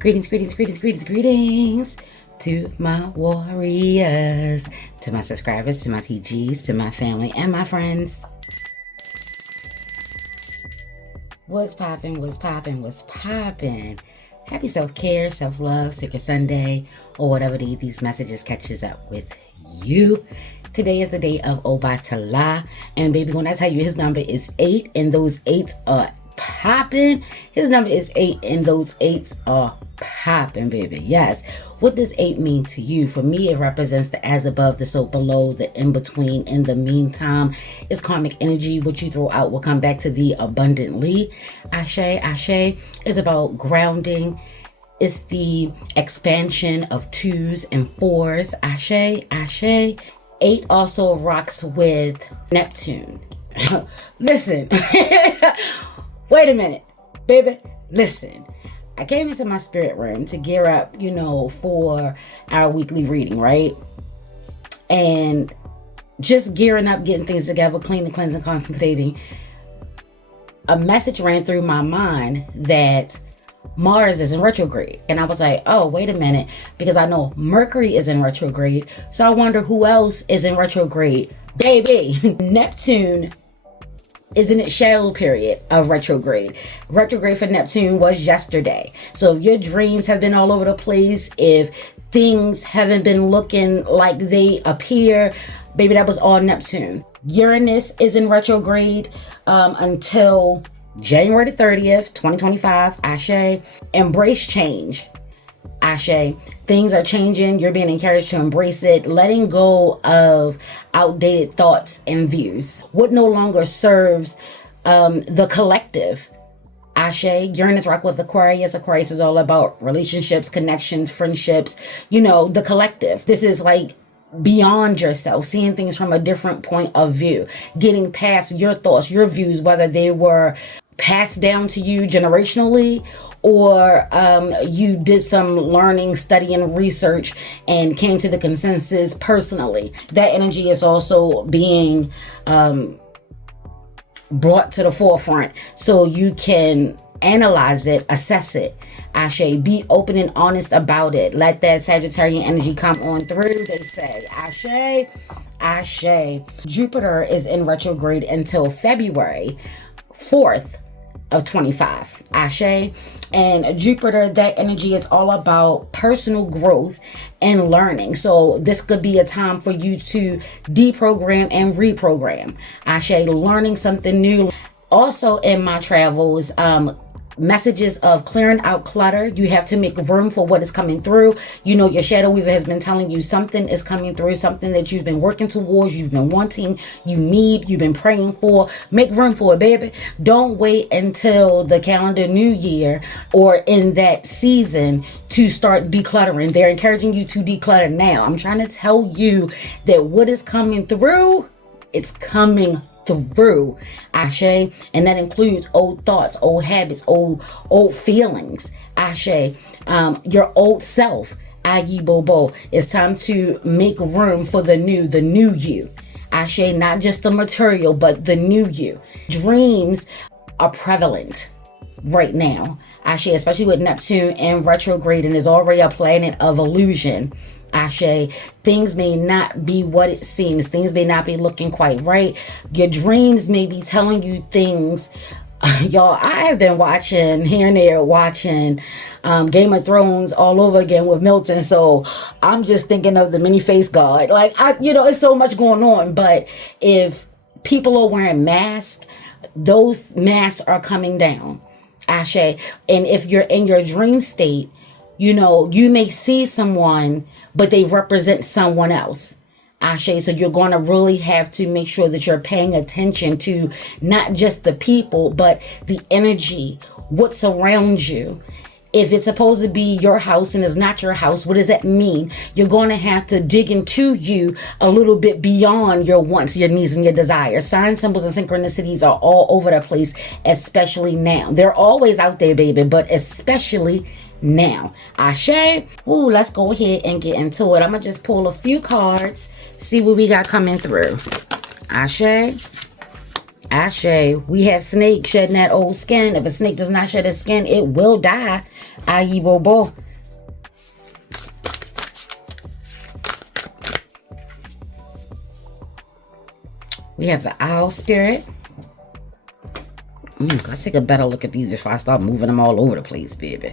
Greetings, greetings, greetings, greetings, greetings to my warriors, to my subscribers, to my TGs, to my family, and my friends. What's poppin', what's poppin', what's poppin'? Happy self-care, self-love, Sacred Sunday, or whatever these messages catches up with you. Today is the day of Obatala, and baby, when I tell you his number is 8, and those 8s are popping. His number is 8, and those 8s are popping, baby. Yes. What does 8 mean to you? For me, it represents the as above, the so below, the in between, in the meantime. It's karmic energy. What you throw out will come back to thee abundantly. Ashe is about grounding. It's the expansion of 2s and 4s. Ashe. 8 also rocks with Neptune. Listen. Wait a minute, baby. Listen. I came into my spirit room to gear up, for our weekly reading, right? And just gearing up, getting things together, cleaning, cleansing, concentrating. A message ran through my mind that Mars is in retrograde. And I was like, oh, wait a minute. Because I know Mercury is in retrograde. So I wonder who else is in retrograde. Baby, Neptune is in its shadow period of retrograde. Retrograde for Neptune was yesterday. So if your dreams have been all over the place, if things haven't been looking like they appear, baby, that was all Neptune. Uranus is in retrograde until January the 30th, 2025. Ashe. Embrace change. Ashe. Things are changing. You're being encouraged to embrace it. Letting go of outdated thoughts and views. What no longer serves the collective. Ashe. Uranus rock with Aquarius. Aquarius is all about relationships, connections, friendships. The collective. This is like beyond yourself, seeing things from a different point of view, getting past your thoughts, your views, whether they were passed down to you generationally, or you did some learning, studying, research, and came to the consensus personally. That energy is also being brought to the forefront so you can analyze it, assess it. Ashe. Be open and honest about it. Let that Sagittarian energy come on through, they say. Ashe. Jupiter is in retrograde until February 4th of 25. Ashe. And Jupiter, that energy is all about personal growth and learning. So this could be a time for you to deprogram and reprogram. Ashe. Learning something new. Also in my travels, messages of clearing out clutter. You have to make room for what is coming through. Your shadow weaver has been telling you something is coming through, something that you've been working towards, you've been wanting, you need, you've been praying for. Make room for it, baby. Don't wait until the calendar new year or in that season to start decluttering. They're encouraging you to declutter now. I'm trying to tell you that what is coming through, it's coming through. Ashe. And that includes old thoughts, old habits, old feelings. Ashe. Your old self. Aggie Bobo. It's time to make room for the new you. Ashe. Not just the material, but the new you. Dreams are prevalent right now. Ashe. Especially with Neptune and retrograde, and is already a planet of illusion. Ashe. Things may not be what it seems. Things may not be looking quite right. Your dreams may be telling you things. Y'all, I have been watching here and there, Game of Thrones all over again with Milton. So I'm just thinking of the many face God. It's so much going on. But if people are wearing masks, those masks are coming down. Ashe. And if you're in your dream state, you may see someone, but they represent someone else. Ashe. So you're going to really have to make sure that you're paying attention to not just the people, but the energy, what's around you. If it's supposed to be your house and it's not your house, what does that mean? You're going to have to dig into you a little bit beyond your wants, your needs, and your desires. Signs, symbols, and synchronicities are all over the place, especially now. They're always out there, baby, but especially now. Ashe. Ooh, let's go ahead and get into it. I'm going to just pull a few cards, see what we got coming through. Ashe. Ashe, we have snake shedding that old skin. If a snake does not shed its skin, it will die. Ayi bobo. We have the owl spirit. Let's take a better look at these before I start moving them all over the place, baby.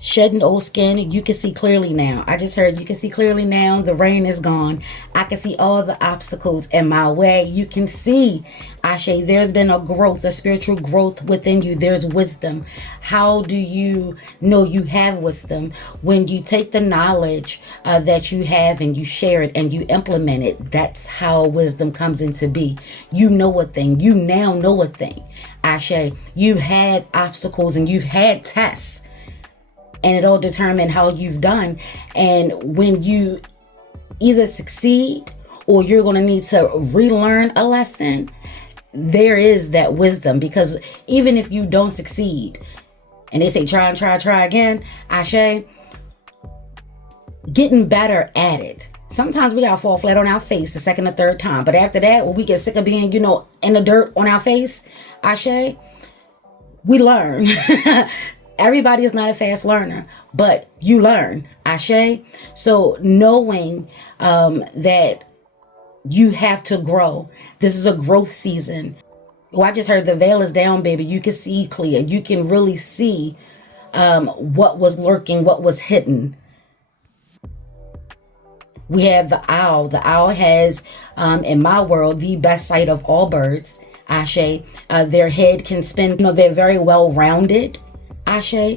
Shedding old skin, you can see clearly now. I just heard you can see clearly now. The rain is gone. I can see all the obstacles in my way. You can see, Ashe, there's been a growth, a spiritual growth within you. There's wisdom. How do you know you have wisdom? When you take the knowledge that you have and you share it and you implement it, that's how wisdom comes into be. You know a thing. You now know a thing. Ashe, you've had obstacles and you've had tests. And it'll determine how you've done. And when you either succeed or you're going to need to relearn a lesson, there is that wisdom. Because even if you don't succeed, and they say try and try again, Ashe, getting better at it. Sometimes we gotta fall flat on our face the second or third time. But after that, when we get sick of being, in the dirt on our face, Ashe, we learn. Everybody is not a fast learner, but you learn, Ashe. So knowing that you have to grow. This is a growth season. Oh, I just heard the veil is down, baby. You can see clear. You can really see what was lurking, what was hidden. We have the owl. The owl has, in my world, the best sight of all birds, Ashe. Their head can spin. They're very well rounded. Ashe,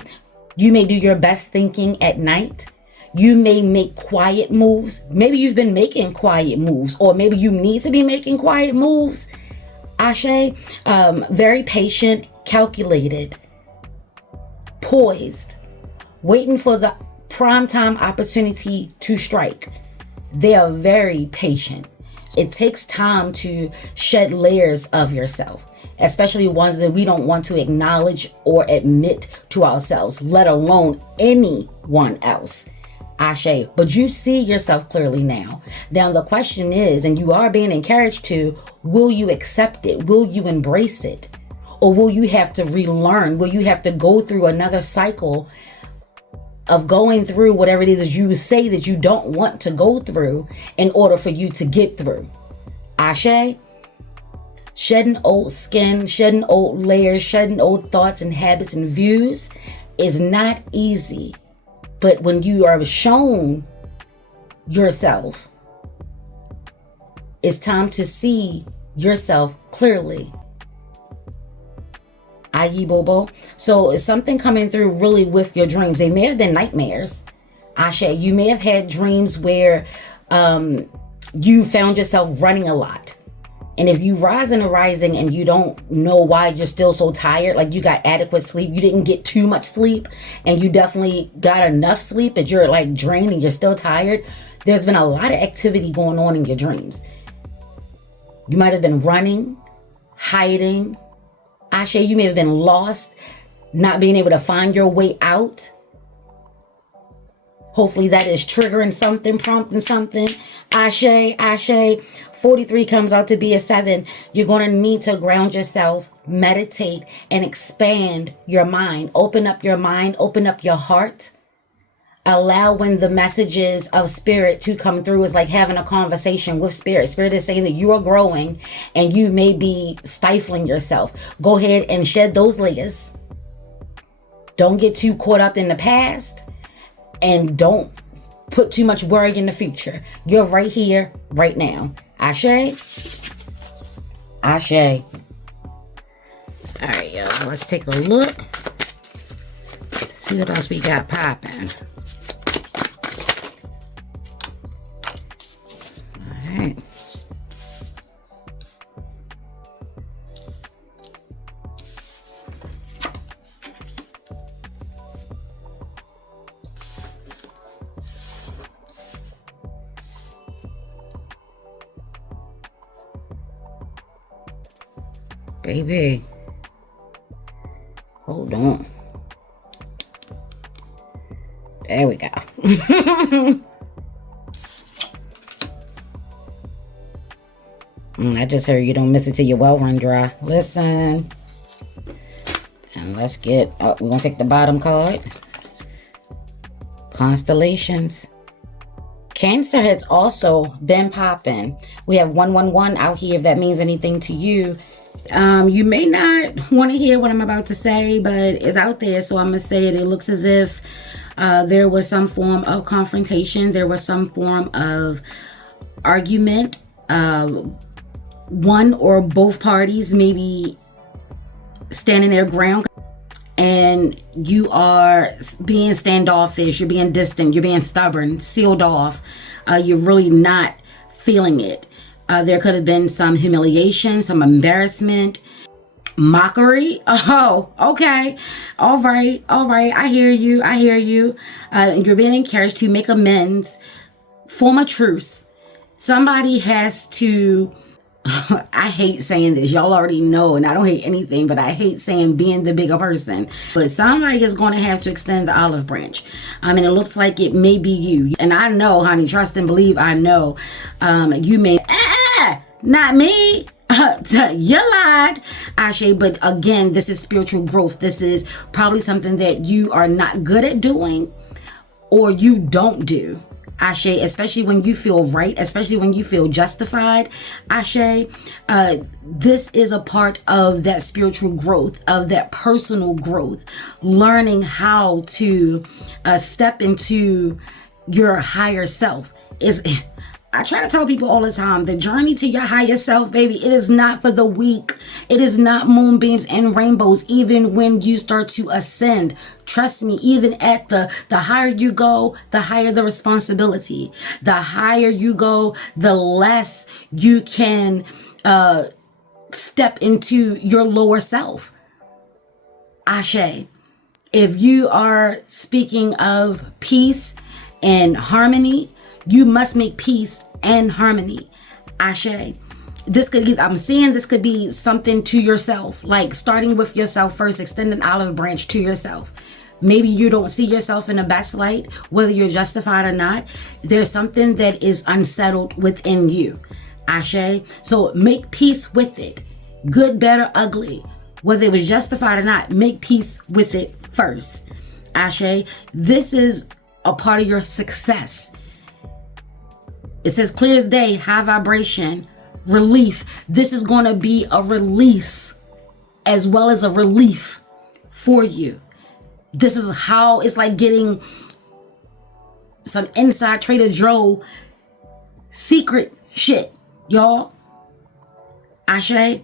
you may do your best thinking at night. You may make quiet moves. Maybe you've been making quiet moves, or maybe you need to be making quiet moves. Ashe, very patient, calculated, poised, waiting for the prime time opportunity to strike. They are very patient. It takes time to shed layers of yourself, especially ones that we don't want to acknowledge or admit to ourselves, let alone anyone else. Ashe, but you see yourself clearly now. Now the question is, and you are being encouraged to, will you accept it? Will you embrace it? Or will you have to relearn? Will you have to go through another cycle of going through whatever it is that you say that you don't want to go through in order for you to get through? Ashe, shedding old skin, shedding old layers, shedding old thoughts and habits and views is not easy. But when you are shown yourself, it's time to see yourself clearly. Ayi bobo. So it's something coming through really with your dreams. They may have been nightmares. Ashe, you may have had dreams where you found yourself running a lot. And if you rise in a rising and you don't know why you're still so tired, like you got adequate sleep, you didn't get too much sleep, and you definitely got enough sleep, but you're like drained and you're still tired, there's been a lot of activity going on in your dreams. You might have been running, hiding. Ashe, you may have been lost, not being able to find your way out. Hopefully that is triggering something, prompting something. Ashe, Ashe. 43 comes out to be a 7. You're going to need to ground yourself, meditate, and expand your mind. Open up your mind, open up your heart. Allow when the messages of spirit to come through is like having a conversation with spirit. Spirit is saying that you are growing and you may be stifling yourself. Go ahead and shed those layers. Don't get too caught up in the past. And don't put too much worry in the future. You're right here, right now. Ashe. Ashe. All right, y'all. Let's take a look. See what else we got popping. All right. Baby, hold on. There we go. I just heard you don't miss it till your well run dry. Listen. And let's get, we're going to take the bottom card. Constellations. Cancer has also been popping. We have 111 out here, if that means anything to you. You may not want to hear what I'm about to say, but it's out there, so I'm going to say it. It looks as if there was some form of confrontation. There was some form of argument. One or both parties maybe standing their ground, and you are being standoffish, you're being distant, you're being stubborn, sealed off. You're really not feeling it. There could have been some humiliation, some embarrassment, mockery. Oh, okay. All right. I hear you. You're being encouraged to make amends, form a truce. Somebody has to, I hate saying this. Y'all already know, and I don't hate anything, but I hate saying being the bigger person. But somebody is going to have to extend the olive branch. And it looks like it may be you. And I know, honey, trust and believe, I know. You may, not me. You lied, Ashe. But again, this is spiritual growth. This is probably something that you are not good at doing, or you don't do. Ashe, especially when you feel right, especially when you feel justified. Ashe, this is a part of that spiritual growth, of that personal growth, learning how to step into your higher self. I try to tell people all the time, the journey to your higher self, baby, it is not for the weak. It is not moonbeams and rainbows, even when you start to ascend. Trust me, even at the higher you go, the higher the responsibility. The higher you go, the less you can step into your lower self. Ashe. If you are speaking of peace and harmony, you must make peace and harmony. Ashe. I'm seeing this could be something to yourself, like starting with yourself first, extend an olive branch to yourself. Maybe you don't see yourself in the best light, whether you're justified or not. There's something that is unsettled within you. Ashe. So make peace with it. Good, better, ugly. Whether it was justified or not, make peace with it first. Ashe. This is a part of your success. It says clear as day, high vibration, relief. This is going to be a release as well as a relief for you. This is how it's like getting some inside Trader Joe secret shit, y'all. Ashe.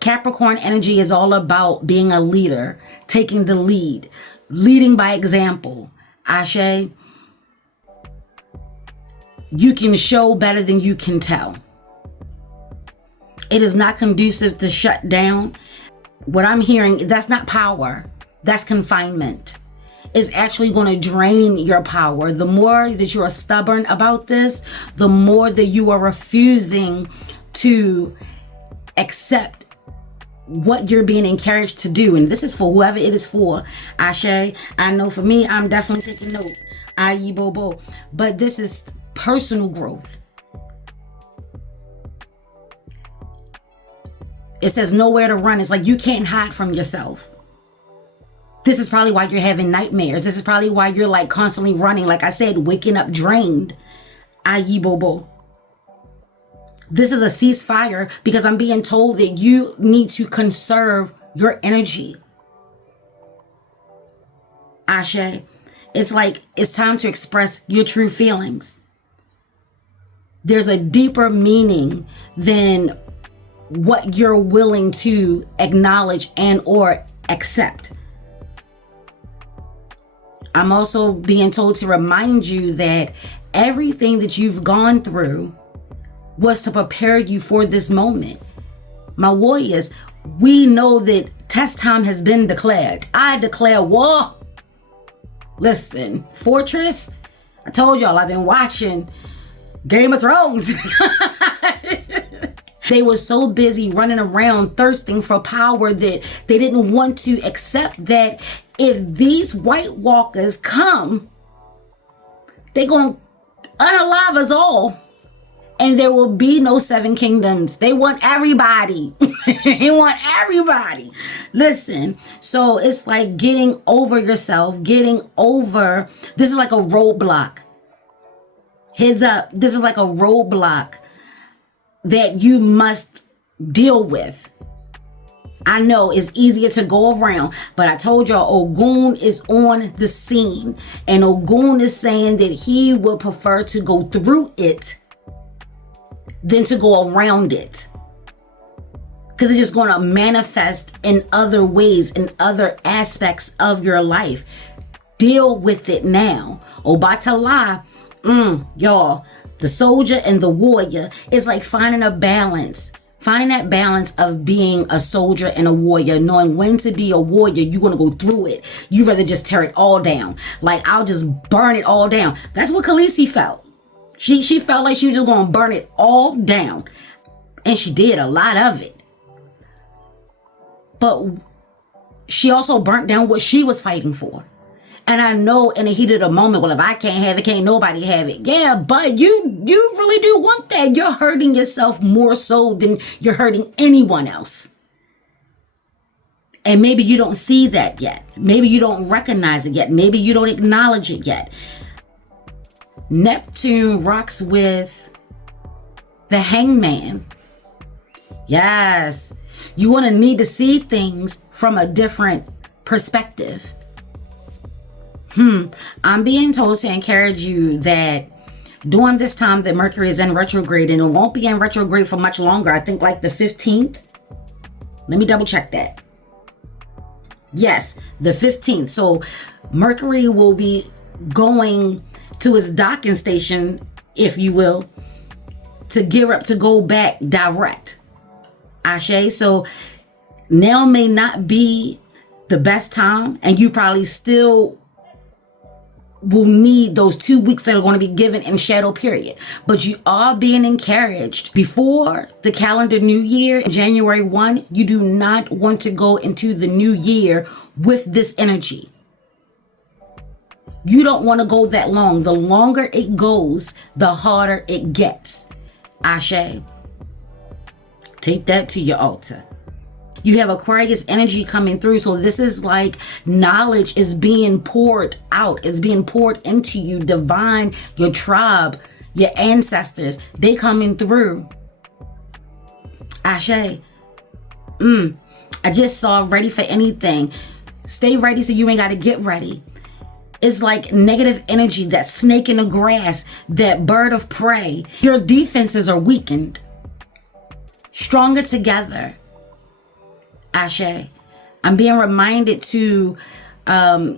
Capricorn energy is all about being a leader, taking the lead, leading by example. Ashe. You can show better than you can tell. It is not conducive to shut down. What I'm hearing, that's not power. That's confinement. It's actually going to drain your power. The more that you are stubborn about this, the more that you are refusing to accept what you're being encouraged to do. And this is for whoever it is for. Ashe. I know for me, I'm definitely taking note. Ayi Bobo. But this is personal growth. It says nowhere to run. It's like you can't hide from yourself. This is probably why you're having nightmares. This is probably why you're like constantly running. Like I said, waking up drained. Ayi Bobo. This is a ceasefire because I'm being told that you need to conserve your energy. Ashe. It's like it's time to express your true feelings. There's a deeper meaning than what you're willing to acknowledge and or accept. I'm also being told to remind you that everything that you've gone through was to prepare you for this moment. My warriors, we know that test time has been declared. I declare war. Listen, Fortress, I told y'all I've been watching Game of Thrones. They were so busy running around thirsting for power that they didn't want to accept that if these White Walkers come, they're going to unalive us all. And there will be no 7 kingdoms. They want everybody. They want everybody. Listen, so it's like getting over yourself, this is like a roadblock. Heads up, this is like a roadblock that you must deal with. I know it's easier to go around, but I told y'all Ogun is on the scene, and Ogun is saying that he would prefer to go through it than to go around it, because it's just going to manifest in other ways, in other aspects of your life. Deal with it now. Obatala, y'all, the soldier and the warrior is like finding a balance. Finding that balance of being a soldier and a warrior, knowing when to be a warrior. You're going to go through it. You rather just tear it all down. Like, I'll just burn it all down. That's what Khaleesi felt. She felt like she was just going to burn it all down. And she did a lot of it. But she also burnt down what she was fighting for. And I know in the heat of the moment, well, if I can't have it, can't nobody have it. Yeah, but you really do want that. You're hurting yourself more so than you're hurting anyone else. And maybe you don't see that yet. Maybe you don't recognize it yet. Maybe you don't acknowledge it yet. Neptune rocks with the Hangman. Yes. You want to need to see things from a different perspective. I'm being told to encourage you that during this time that Mercury is in retrograde, and it won't be in retrograde for much longer. I think like the 15th. Let me double check that. Yes, the 15th. So Mercury will be going to its docking station, if you will, to gear up to go back direct. Ashe. So now may not be the best time, and you probably still will need those 2 weeks that are going to be given in shadow period. But you are being encouraged before the calendar new year, January 1. You do not want to go into the new year with this energy. You don't want to go that long. The longer it goes, the harder it gets. Ashe. Take that to your altar. You have Aquarius energy coming through. So this is like knowledge is being poured out. It's being poured into you. Divine, your tribe, your ancestors, they coming through. Ashe. I just saw ready for anything. Stay ready so you ain't got to get ready. It's like negative energy, that snake in the grass, that bird of prey. Your defenses are weakened. Stronger together. Ashe. I'm being reminded to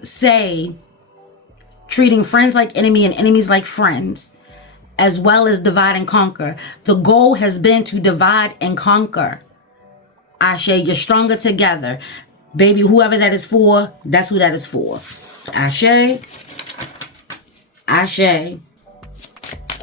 say treating friends like enemy and enemies like friends, as well as divide and conquer. The goal has been to divide and conquer. Ashe, you're stronger together. Baby, whoever that is for, that's who that is for. Ashe. Ashe.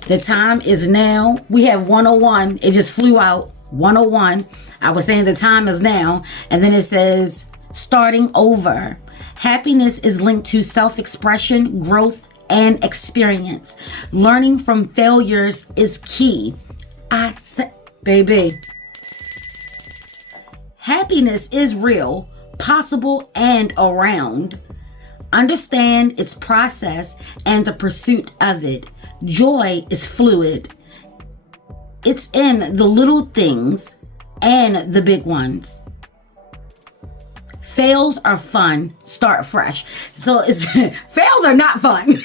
The time is now. We have 101. It just flew out. 101. I was saying the time is now. And then it says starting over. Happiness is linked to self-expression, growth, and experience. Learning from failures is key. I said, baby. Happiness is real, possible, and around. Understand its process and the pursuit of it. Joy is fluid. It's in the little things and the big ones. Fails are fun. Start fresh. So fails are not fun.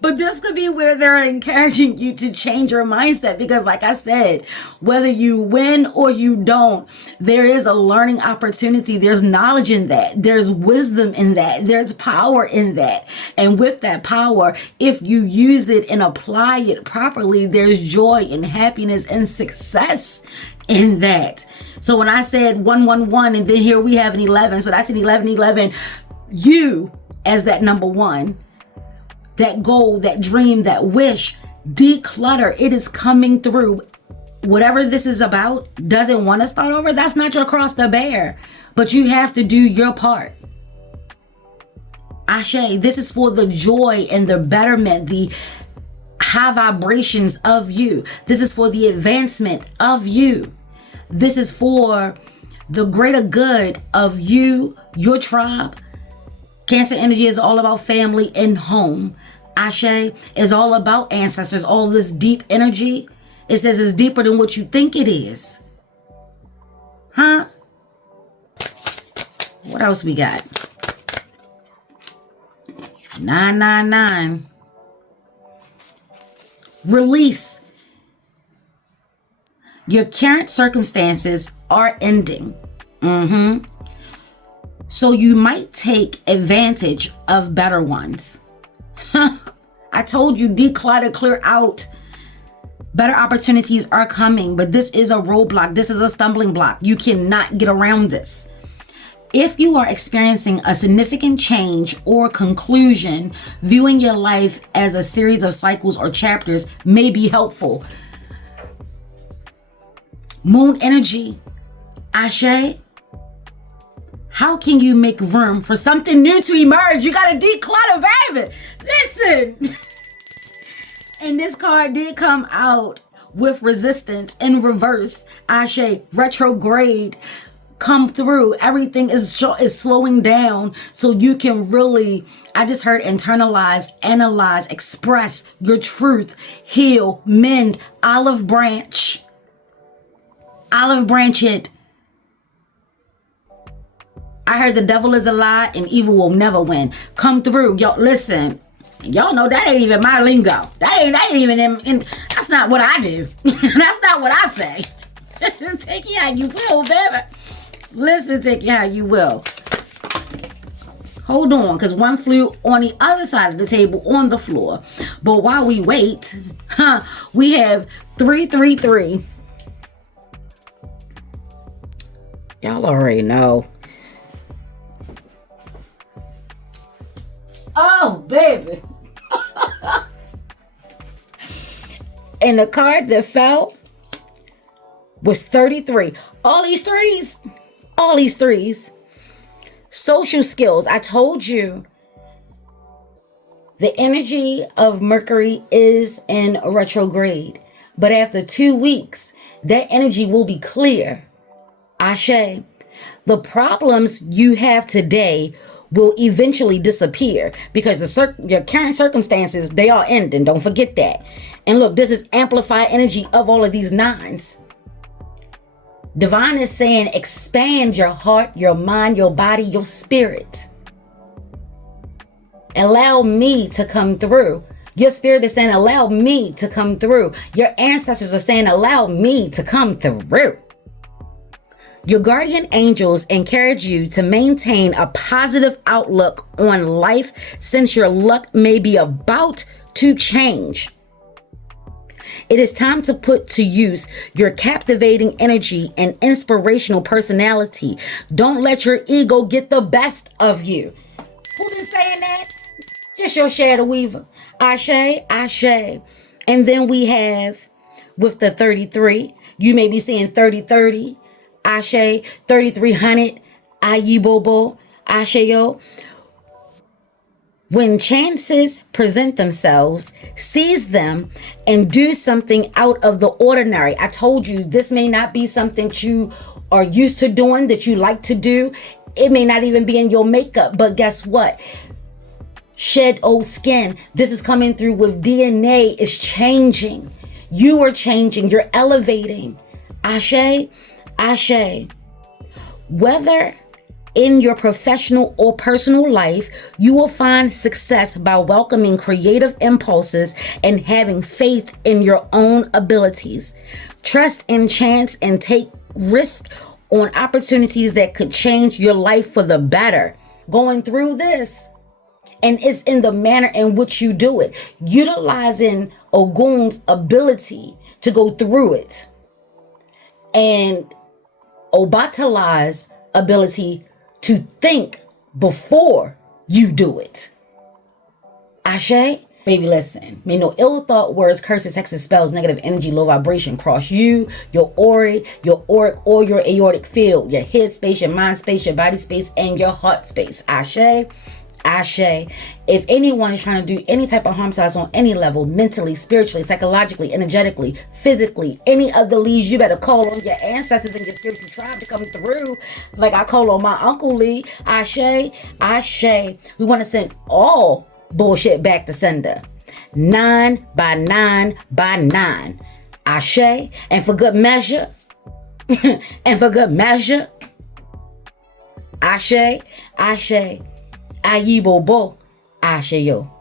But this could be where they're encouraging you to change your mindset, because like I said, whether you win or you don't, there is a learning opportunity. There's knowledge in that. There's wisdom in that. There's power in that. And with that power, if you use it and apply it properly, there's joy and happiness and success in that. So when I said 111 and then here we have an 11, so that's an 1111, you as that number one, that goal, that dream, that wish, declutter. It is coming through. Whatever this is about, doesn't want to start over, that's not your cross to bear. But you have to do your part. Ashe, this is for the joy and the betterment, the high vibrations of you. This is for the advancement of you. This is for the greater good of you, your tribe. Cancer energy is all about family and home. Ashe is all about ancestors. All this deep energy, it says it's deeper than what you think it is. Huh? What else we got? 999. Release. Your current circumstances are ending. So you might take advantage of better ones. I told you, declutter, clear out. Better opportunities are coming, but this is a roadblock. This is a stumbling block. You cannot get around this. If you are experiencing a significant change or conclusion, viewing your life as a series of cycles or chapters may be helpful. Moon energy, Ashe. How can you make room for something new to emerge? You gotta declutter, baby. Listen. And this card did come out with resistance in reverse. Ashe, retrograde, come through. Everything is slowing down so you can really, I just heard internalize, analyze, express your truth, heal, mend, olive branch it. I heard the devil is a lie and evil will never win. Come through. Yo, listen. Y'all know that ain't even my lingo. That ain't even that's not what I do. That's not what I say. Take it how you will, baby. Listen, take it how you will. Hold on, because one flew on the other side of the table on the floor. But while we wait, we have 333. Y'all already know. Oh, baby. And the card that fell was 33. All these threes. Social skills. I told you the energy of Mercury is in retrograde. But after 2 weeks, that energy will be clear. Ashe. The problems you have today will eventually disappear because your current circumstances, they are ending. Don't forget that. And look, this is amplified energy of all of these nines. Divine is saying expand your heart, your mind, your body, your spirit. Allow me to come through. Your spirit is saying allow me to come through. Your ancestors are saying allow me to come through. Your guardian angels encourage you to maintain a positive outlook on life since your luck may be about to change. It is time to put to use your captivating energy and inspirational personality. Don't let your ego get the best of you. Who been saying that? Just your shadow weaver. Ashe, Ashe. And then we have with the 33, you may be seeing 3030. Ashe, 3300, Ayibobo, Asheo. When chances present themselves, seize them and do something out of the ordinary. I told you this may not be something that you are used to doing, that you like to do. It may not even be in your makeup, but guess what? Shed old skin. This is coming through with DNA is changing. You are changing. You're elevating. Ashe. Ashe. Whether in your professional or personal life, you will find success by welcoming creative impulses and having faith in your own abilities. Trust in chance and take risks on opportunities that could change your life for the better. Going through this, and it's in the manner in which you do it, utilizing Ogun's ability to go through it, and Obatala's ability to think before you do it. Ashe? Baby, listen. May no ill thought, words, curses, hexes, spells, negative energy, low vibration cross you, your aura, your auric, or your aortic field, your head space, your mind space, your body space, and your heart space. Ashe? Ashe. If anyone is trying to do any type of harm to us on any level, mentally, spiritually, psychologically, energetically, physically, any of the leads, you better call on your ancestors and your spiritual tribe to come through. Like I call on my Uncle Lee. Ashe, Ashe. We want to send all bullshit back to sender. 9 by 9 by 9. Ashe. And for good measure, and for good measure, Ashe, Ashe, Ayibo Bo, Ashe yo.